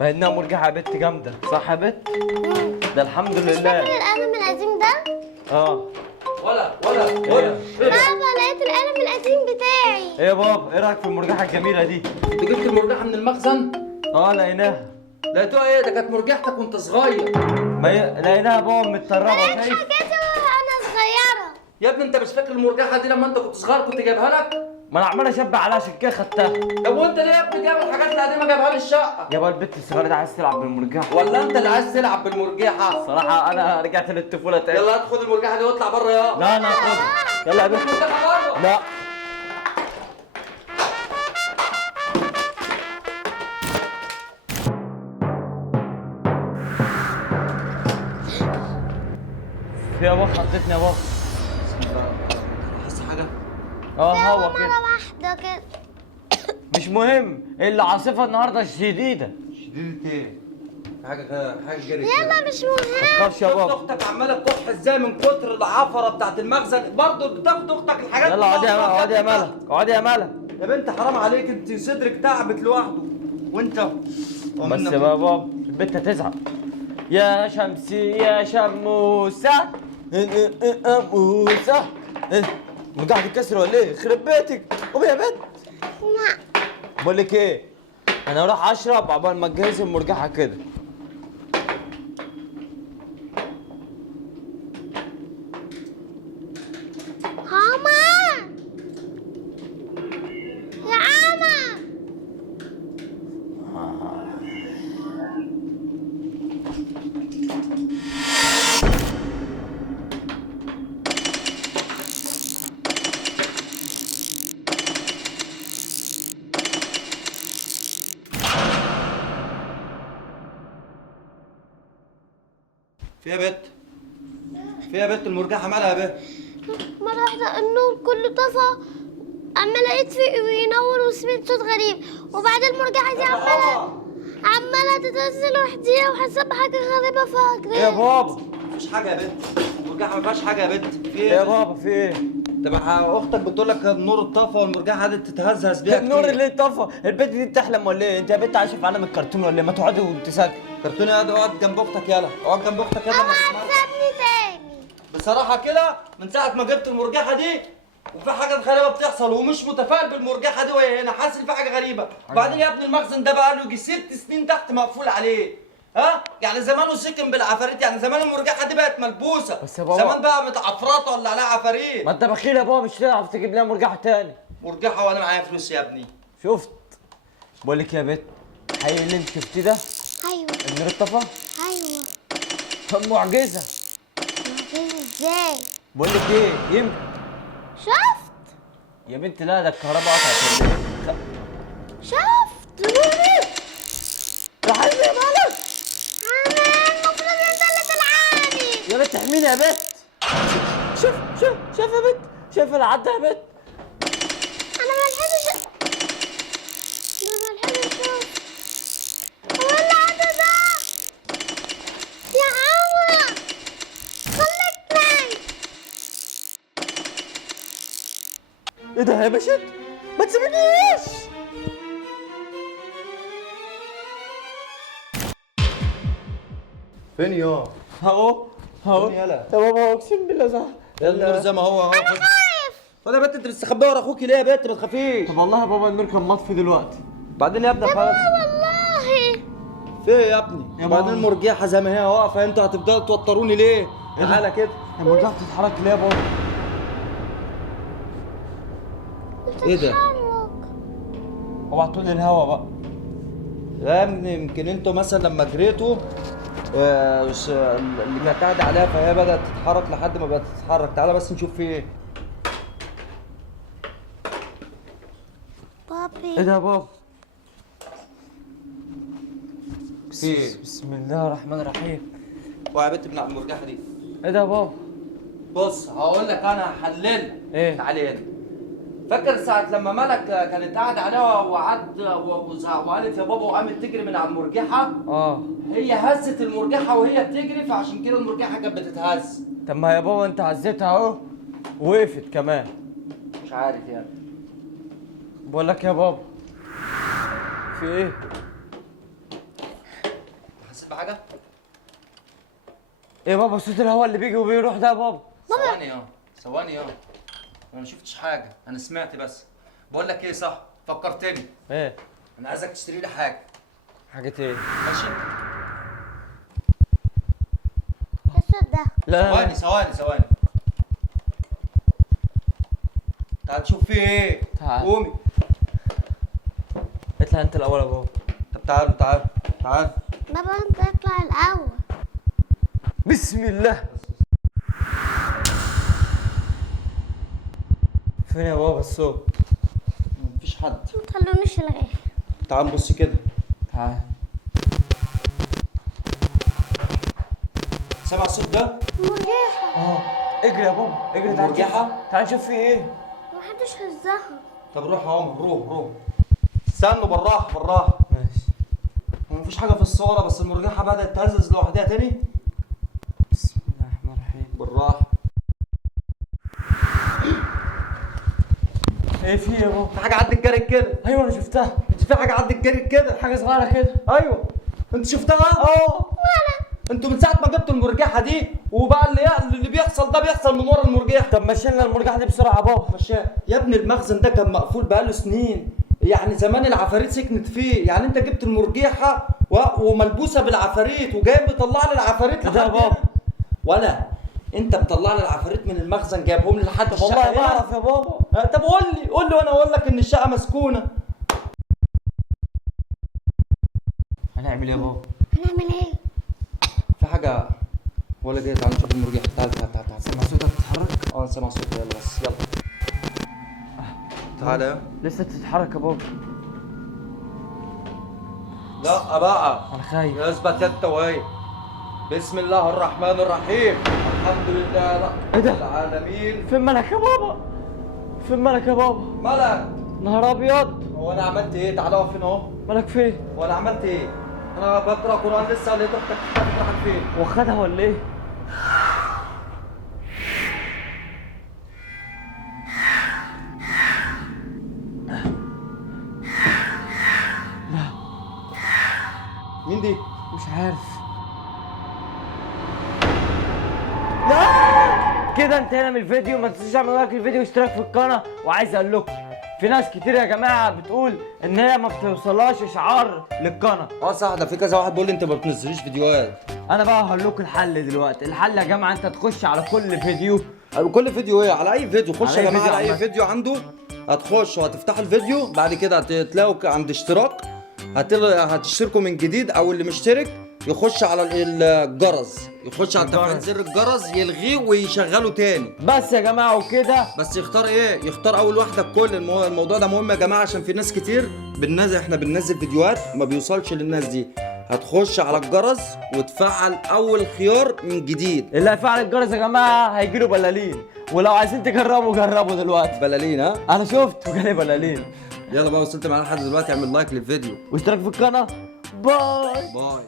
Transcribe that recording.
مع انها مرجحه يا بت جامده، صح يا بت؟ ده الحمد مش لله. فاكر القلم القديم ده؟ اه. ولا بابا لقيت القلم القديم بتاعي. ايه يا بابا، ايه رايك في المرجحه الجميله دي؟ انت جبت المرجحه من المخزن؟ اه لقيناها. لقيتوها ايه؟ ده كانت مرجحتك وانت صغير. ما هي لقيناها يا بابا متطربه، لقيت شايف؟ حاجاتي وانا صغيره. يا ابني انت مش فاكر المرجحه دي لما انت كنت صغير كنت جايبها لك؟ ما انا عمال اشبع عليها عشان كده خدتها. طب وانت ليه يا ابني جايب الحاجات القديمه جايبها لي الشقه؟ يابا البت الصغيره دي عايز تلعب بالمرجحه. ولا انت اللي عايز تلعب بالمرجحه؟ صراحه انا رجعت للطفوله تاني. يلا خد المرجحه دي واطلع بره يا. لا انا خد. يلا يا بت. اطلع بره. لا. في يا بابا حطيتني يا بابا. حاسس حاجه؟ اه هوا مره كده. واحده كده. مش مهم، العاصفه النهارده شديده. شديدة ايه؟ حاجه جري يلا مش مهم. خافش يا شفت بابا. اختك عماله تكح ازاي من كتر العفره بتاعت المخزن، برضه بتاخد اختك الحاجات. يلا اقعدي يا ملك، اقعدي يا ملك. يا بنت حرام عليك، انت صدرك تعبت لوحده وانت بس يا بابا البت هتزعل. يا شمسي يا شموسة موسى. مرجحة تتكسر ولا ايه؟ يخرب بيتك، قومي يا بنت. لا. بقول لك ايه؟ انا اروح اشرب عقبال ما تجهز المرجحة كده. عمر يا عمر. فيها بنت المرجحه مالها يا بنت؟ مرة واحدة النور كله طفى، عمالة يطفي وينور وسمعت صوت غريب، وبعد المرجحة دي عمالة تتنزل وحديها وحاسة بحاجة غريبة فاكرة. ايه يا بابا؟ مفيش حاجه يا بنت، المرجحه ما فيهاش حاجه يا بنت. في ايه يا بابا في ايه؟ تبقى اختك بتقول لك النور اتطفى والمرجحه قعدت تتهزهز بيها النور كتير. اللي اتطفى، البت دي بتحلم ولا ايه؟ انت يا بنت عايشه في عالم الكرتون ولا ايه؟ ما تقعدي وانت ساكت. كرتوني اقعد جنب اختك، يلا اقعد جنب اختك يلا. اوعى تسيبني تاني. بصراحه كده من ساعه ما جبت المرجحه دي وفي حاجات غريبه بتحصل ومش متفائل بالمرجحه دي وهي هنا، حاسس ان في حاجه غريبه. وبعدين يا ابني المخزن ده بقى له يجي 6 سنين تحت مقفول عليه. ها يعني زمانه سكن بالعفاريت، يعني زمان المرجحه دي بقت ملبوسه. بس يا بابا زمان بقى متعفرطه ولا عليها عفاريت. ما انت بخيل يا بابا، مش هتعرف تجيب لنا مرجحه تاني. مرجحه وانا معايا فلوس يا ابني. شفت؟ بقول لك يا بت، حقيقي اللي انت شفتيه ده؟ ايوه النور اتطفى؟ ايوه. طب معجزه. ازاي؟ بقول لك ايه، يمكن شفت؟ يا بنت لا ده الكهرباء قطعت ولا ايه؟ شفت نوري؟ يا حبيبي يا مالك؟ انا المفروض انت اللي تلعبني. يا بنت احميني يا بنت. شوف يا بنت، شايف العدة يا بنت؟ انا ما لحقتش. ده ما لحقتش اشوف. هو اللي عدى ده؟ يا عمر خليك نايم. ايه ده يا باشا؟ ما تسيبنيش. فين يا؟ اهو فين يلا؟ يا بابا اقسم بالله صح. النور زي ما هو اهو. خايف. خد يا بنت، انت مستخبيه ورا اخوكي ليه يا بنت؟ ما تخافيش. طب والله يا بابا النور كان مطفي دلوقتي. بعدين يا ابني خلاص. والله. في ايه يا ابني؟ يا بعدين بابا. المرجحه زي ما هي واقفه، انتوا هتبداوا توتروني ليه؟ ده؟ تعالى كده. المرجحة بتتحرك ليه يا بابا؟ ايه ده؟ اوعى تقول لي الهوا بقى. يا ابني يمكن انتوا مثلا لما جريتوا اللي كانت قاعده عليها فهي بدات تتحرك لحد ما بقت تتحرك. تعالى بس نشوف في ايه. بابي. ايه ده يا بابا؟ في ايه؟ بسم الله الرحمن الرحيم. اوعى يا بنت من على المرجحه دي. ايه ده يا بابا؟ بص هقول لك انا هحللها. ايه؟ تعالى هنا. فاكر ساعة لما ملك كانت قاعدة عليها وقالت يا بابا وقامت تجري من على المرجحة؟ اه. هي هزت المرجحة وهي بتجري، فعشان كده المرجحة كانت بتتهز. طب ما يا بابا انت عزيتها اهو وقفت كمان. مش عارف يعني. بقول لك يا بابا، في ايه؟ بحاجه؟ ايه بابا صوت الهواء اللي بيجي وبيروح ده يا بابا؟ ثواني انا ما شفتش حاجه، انا سمعت بس. بقول لك ايه، صح فكرتني. ايه انا عايزك تشتري لي حاجه. حاجة ايه؟ ماشي؟ الصوت ده لا ثواني. تعال تشوف فيه ايه. تعال. قومي. اطلع انت الاول يا بابا. طب تعال. بابا انت اطلع الاول. بسم الله. فين يا بابا الصوت؟ مفيش حد. ما تخلونيش الغي. تعال نبص كده. تعال. سامع الصوت ده؟ مرجحة. اجري يا بابا اجري. تعال مرجحة؟ تعال نشوف فيه ايه. محدش هزها. طب روح يا عمر، روح. استنوا بالراحه. ماشي. مفيش حاجه في الصوره، بس المرجحه بدات تهزز لوحدها تاني. بسم الله الرحمن الرحيم. بالراحه. ايه في يا بابا؟ في حاجه عدت جرت كده. ايوه انا شفتها. انت في حاجه عدت جرت كده. حاجة صغيرة كده. ايوه انت شفتها؟ انتوا من ساعه ما جبتوا المرجحه دي وبقى اللي بيحصل ده بيحصل من ورا المرجحه. طب مشينا المرجحة دي بسرعة يا بابا. مشاه يا ابني، المخزن ده كان مقفول بقاله سنين، يعني زمان العفاريت سكنت فيه. يعني انت جبت المرجحه وملبوسه بالعفاريت وجاي بيطلع لي العفاريت ده يا لحد بابا. هنا. ولا انت مطلع لي العفاريت من المخزن جايبهم لي لحد الشقه والله هنا؟ بعرف يا بابا. طب قول لي وانا اقول لك ان الشقه مسكونه. هنعمل ايه يا بابا؟ هنعمل ايه؟ في حاجه ولا جاي؟ تعال نشوف المرجحه. تعال سمع صوتك بتتحرك؟ اه سامع صوت. يلا بس يلا تعالى. لسه بتتحرك يا بابا. لا بقى انا خايف. اثبت انت وهي. بسم الله الرحمن الرحيم. الحمد لله رب ايه ده؟ العالمين. فين ملك يا بابا؟ فين ملك يا بابا؟ ملك. نهار ابيض. هو انا عملت ايه؟ تعالى اقف هنا اهو. ملك فين؟ هو انا عملت ايه؟ انا بقرا قران لسه، لقيت اختك اختفت راحت فين؟ هو خدها ولا ايه؟ مين دي؟ مش عارف. لا كده انتهينا من الفيديو. ما تنسوش تعملوا لايك للفيديو واشتراك في القناه. وعايز اقول لكم في ناس كتير يا جماعه بتقول ان هي ما بتوصلهاش اشعار للقناه. اه صح، ده في كذا واحد بيقول لي انت ما بتنزليش فيديوهات. انا بقى هقول لكم الحل دلوقتي. الحل يا جماعه انت تخش على كل فيديو. كل فيديو ايه؟ على اي فيديو خش على يا أي جماعه فيديو على اي عامة. فيديو عنده. هتخش وهتفتحوا الفيديو، بعد كده هتلاقوا عند اشتراك، هتشتركوا من جديد، او اللي مشترك يخش على الجرس، يخش على تفعيل زر الجرس يلغيه ويشغله تاني. بس يا جماعه وكده. بس يختار ايه؟ يختار اول واحده الكل. الموضوع ده مهم يا جماعه، عشان في ناس كتير احنا بننزل فيديوهات ما بيوصلش للناس دي. هتخش على الجرس وتفعل اول خيار من جديد. اللي هيفعل الجرس يا جماعه هيجيله بلالين. ولو عايزين تجربوا جربوا دلوقتي. بلالين ها؟ انا شفت وجالي بلالين. يلا بقى، وصلت معانا لحد دلوقتي اعمل لايك للفيديو. واشتراك في القناه. باي. باي.